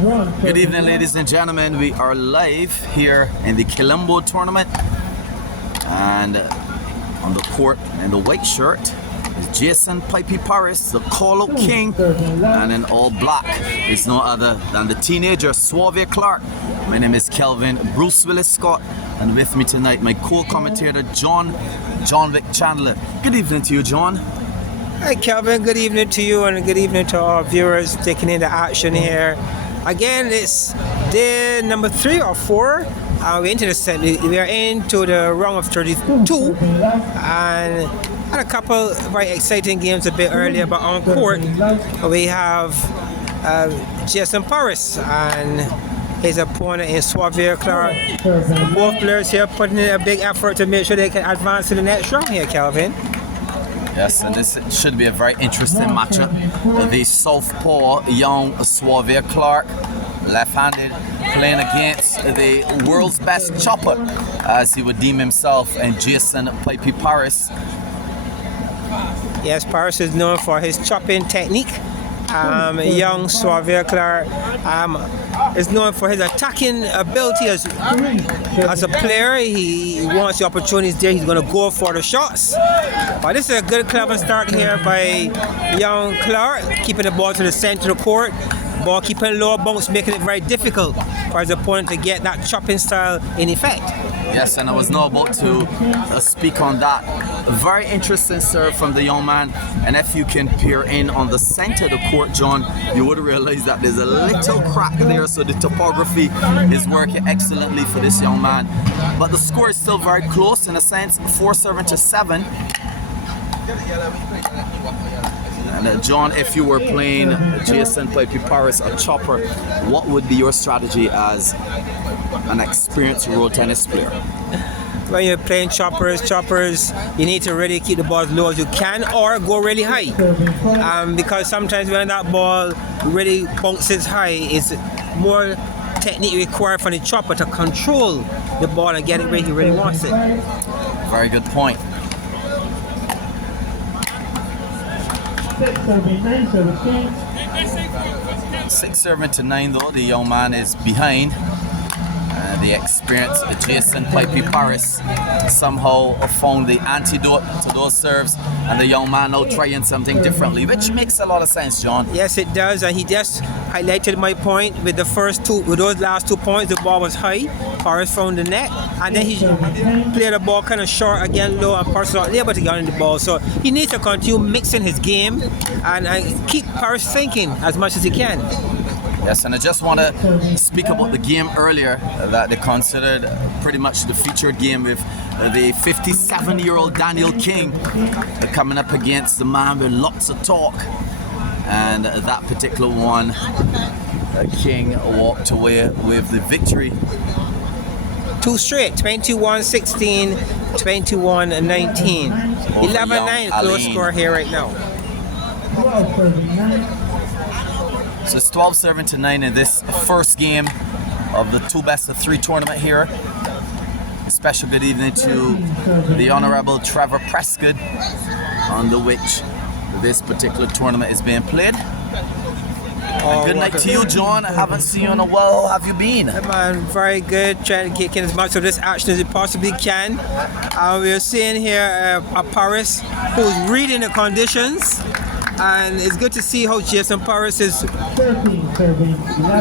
Good evening, ladies and gentlemen. We are live here in the Kilombo tournament, and on the court in the white shirt is Jason "Pipey" Parris, the call-out king, and in all black is no other than the teenager Sauve Clarke. My name is Kelvin Bruce Willis Scott, and with me tonight my co-commentator John Vic Chandler. Good evening to you, John. Hi Kelvin, good evening to you and good evening to our viewers taking in the action here. Again, it's day number 3 or 4. We're into we are into the round of 32 and had a couple very exciting games a bit earlier, but on court we have Jason Parris and his opponent is Sauve Clarke. Both players here putting in a big effort to make sure they can advance to the next round here, Kelvin. Yes, and this should be a very interesting matchup. The southpaw young Sauve Clarke, left-handed, playing against the world's best chopper, as he would deem himself, and Jason "Pipey" Parris. Yes, Parris is known for his chopping technique. Young Sauve Clarke is known for his attacking ability as a player. He wants the opportunities there. He's going to go for the shots. But this is a good, clever start here by young Clarke, keeping the ball to the center of the court. Ball keeping low bounce, making it very difficult for his opponent to get that chopping style in effect. Yes, and I was now about to speak on that. A very interesting serve from the young man, and if you can peer in on the center of the court, John, you would realize that there's a little crack there, so the topography is working excellently for this young man. But the score is still very close in a sense, 4-7. And John, if you were playing Jason "Pipey" Parris, a chopper, what would be your strategy as an experienced road tennis player? When you're playing choppers, you need to really keep the ball as low as you can or go really high. Because sometimes when that ball really bounces high, it's more technique required from the chopper to control the ball and get it where he really wants it. Very good point. 6-9 though, the young man is behind. The experienced Jason "Pipey" Parris somehow found the antidote to those serves, and the young man now trying something differently, which makes a lot of sense, John. Yes, it does, and he just highlighted my point with those last 2 points. The ball was high, Parris found the net, and then he played the ball kind of short again, low, and Parris not able to get on the ball. So he needs to continue mixing his game and keep Parris thinking as much as he can. Yes, and I just want to speak about the game earlier that they considered pretty much the featured game with the 57-year-old Daniel King coming up against the man with lots of talk. And that particular one, King walked away with the victory. 2 straight, 21-16, 21-19. 11-9 close score here right now. So it's 12-9 in this first game of the 2 best-of-3 tournament here. A special good evening to the Honorable Trevor Prescott, under which this particular tournament is being played. Good night to you, John. I haven't seen you in a while. How have you been? Man, very good. Trying to kick in as much of this action as you possibly can. We're seeing here a Parris who's reading the conditions. And it's good to see how Jason Parris is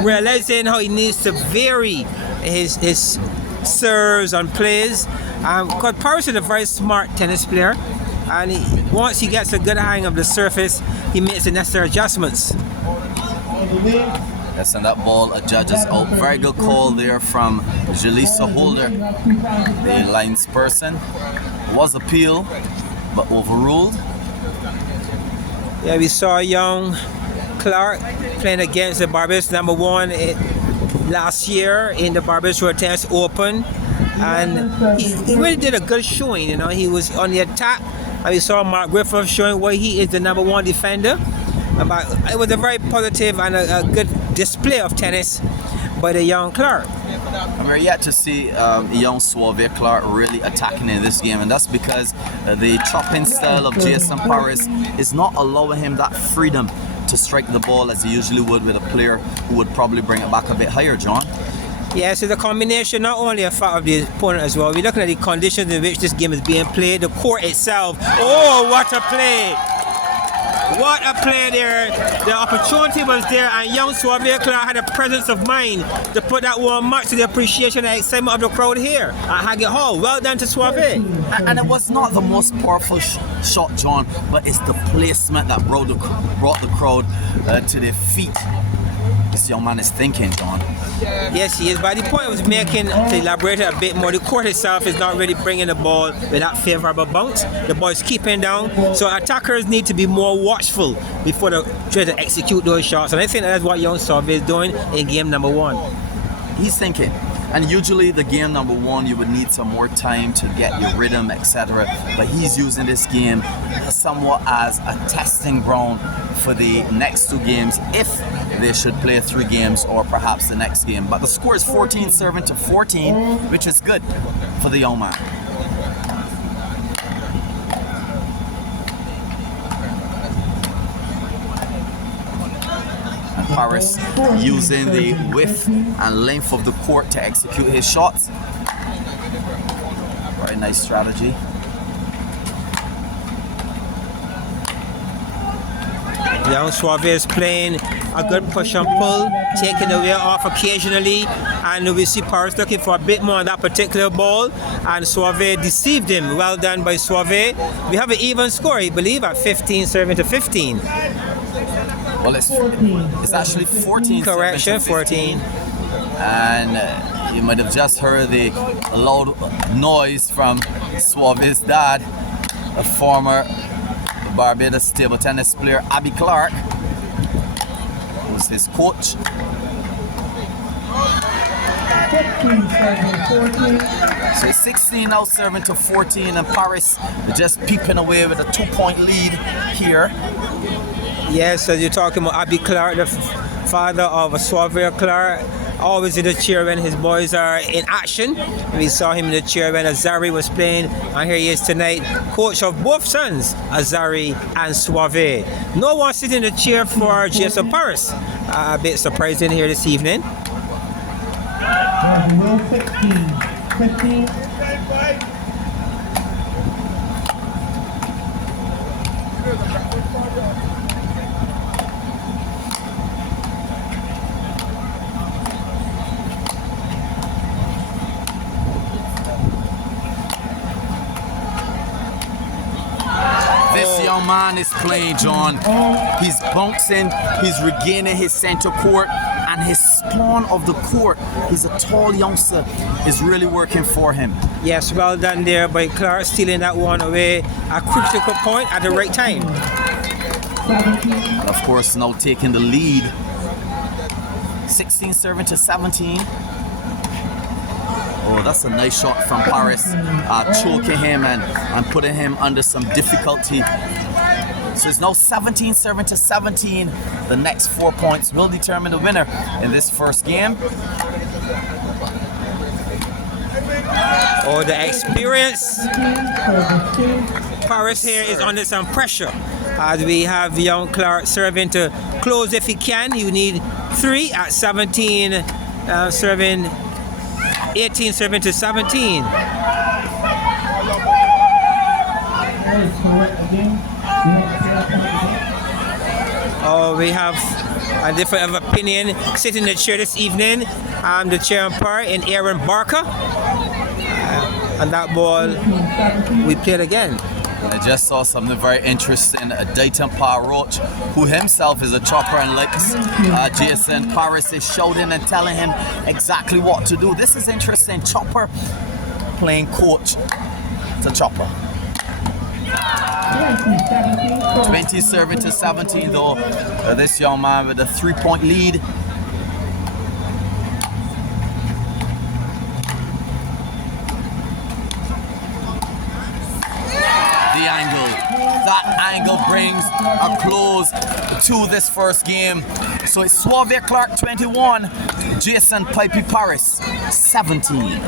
realizing how he needs to vary his serves and plays. Because Parris is a very smart tennis player, and once he gets a good hang of the surface, he makes the necessary adjustments. Yes, and that ball judges out. Very good call there from Jaleesa Holder, the lines person. Was appealed, but overruled. Yeah, we saw young Clarke playing against the Barbados #1 last year in the Barbados World Tennis Open, and he really did a good showing. You know, he was on the attack, and we saw Mark Griffith showing why he is the #1 defender. But it was a very positive and a good display of tennis by the young Clarke. And we're yet to see young Sauve Clarke really attacking in this game, and that's because the chopping style of Jason Parris is not allowing him that freedom to strike the ball as he usually would with a player who would probably bring it back a bit higher, John. Yes, it's a combination, not only a fact of the opponent as well. We're looking at the conditions in which this game is being played, the court itself. Oh, what a play! What a play there. The opportunity was there, and young Sauve Clarke had a presence of mind to put that one much to the appreciation and excitement of the crowd here at Haggett Hall. Well done to Sauve. And it was not the most powerful shot, John, but it's the placement that brought the crowd to their feet. This young man is thinking, John. Yes, he is. But the point I was making, to elaborate it a bit more, the court itself is not really bringing the ball with that favorable bounce. The ball is keeping down. So attackers need to be more watchful before they try to execute those shots. And I think that's what young Sauve is doing in game number 1. He's thinking. And usually the game number 1, you would need some more time to get your rhythm, etc. But he's using this game somewhat as a testing ground for the next 2 games, if they should play 3 games, or perhaps the next game. But the score is 14-14, which is good for the young man. Parris using the width and length of the court to execute his shots. Very nice strategy. Young Sauve is playing a good push and pull, taking the way off occasionally, and we see Parris looking for a bit more on that particular ball, and Sauve deceived him. Well done by Sauve. We have an even score, I believe, at 15-15. Well, it's actually 14. Correction, 14. And you might have just heard the loud noise from Sauve's dad, a former Barbados table tennis player, Clarke, who's his coach. 15-14. So 16 now serving to 14, and Parris just peeping away with a 2-point lead here. Yes, so you're talking about Clarke, the father of Sauve Clarke, always in the chair when his boys are in action. We saw him in the chair when Azari was playing, and here he is tonight, coach of both sons, Azari and Sauve. No one sitting in the chair for Jason Parris. A bit surprising here this evening. Will 15. This young man is playing, John. He's bouncing, he's regaining his center court, and his spawn of the court, he's a tall youngster, is really working for him. Yes, well done there by Clarke, stealing that one away. A critical point at the right time. 17. And of course, now taking the lead. 16 serving to 17. Oh, that's a nice shot from Parris, choking him and putting him under some difficulty. So it's now 17 serving to 17. The next 4 points will determine the winner in this first game. Oh, the experience. Parris here is under some pressure. As we have young Clarke serving to close if he can. You need 3 at 17, serving 18 serving to 17. Oh, we have a different opinion sitting in the chair this evening. I'm the chair umpire in Aaron Barker. And that ball, we played again. I just saw something very interesting. Dayton Roach, who himself is a chopper and likes Jason Parris, is shouting and telling him exactly what to do. This is interesting. Chopper playing coach to chopper. 20 serving to 17 though. This young man with a 3-point lead. The angle. That angle brings a close to this first game. So it's Sauve Clarke 21, Jason Parris 17.